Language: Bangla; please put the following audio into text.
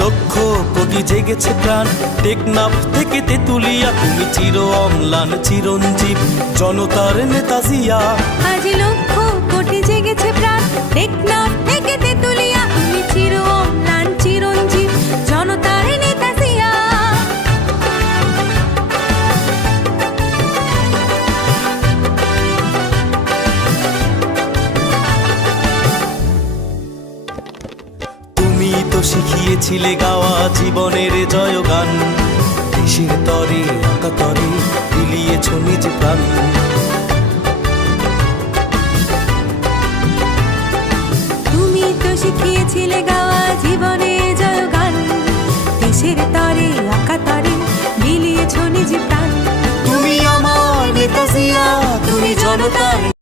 লক্ষ কোটি জেগেছে প্রাণ, টেকনাফ থেকে তেতুলিয়া, তুমি চির অম্লান চিরঞ্জীব জনতার নেতা জিয়া। আজ লক্ষ কোটি জেগেছে প্রাণ, টেকনাফ থেকে তেতুলিয়া, তুমি চির অম্লান চিরঞ্জীব জনতার নেতা জিয়া। তুমি তো শিখিয়েছিলে গাওয়া জীবনের জয়গান, দেশের তরে আঁকা তরে বিলিয়েছ নিজ প্রাণ। তুমি তো শিখিয়েছিলে গাওয়া জীবনের জয়গান, দেশের তরে আঁকা তরে বিলিয়েছ নিজ প্রাণ। তুমি আমার নেতা জিয়া, তুমি জনতার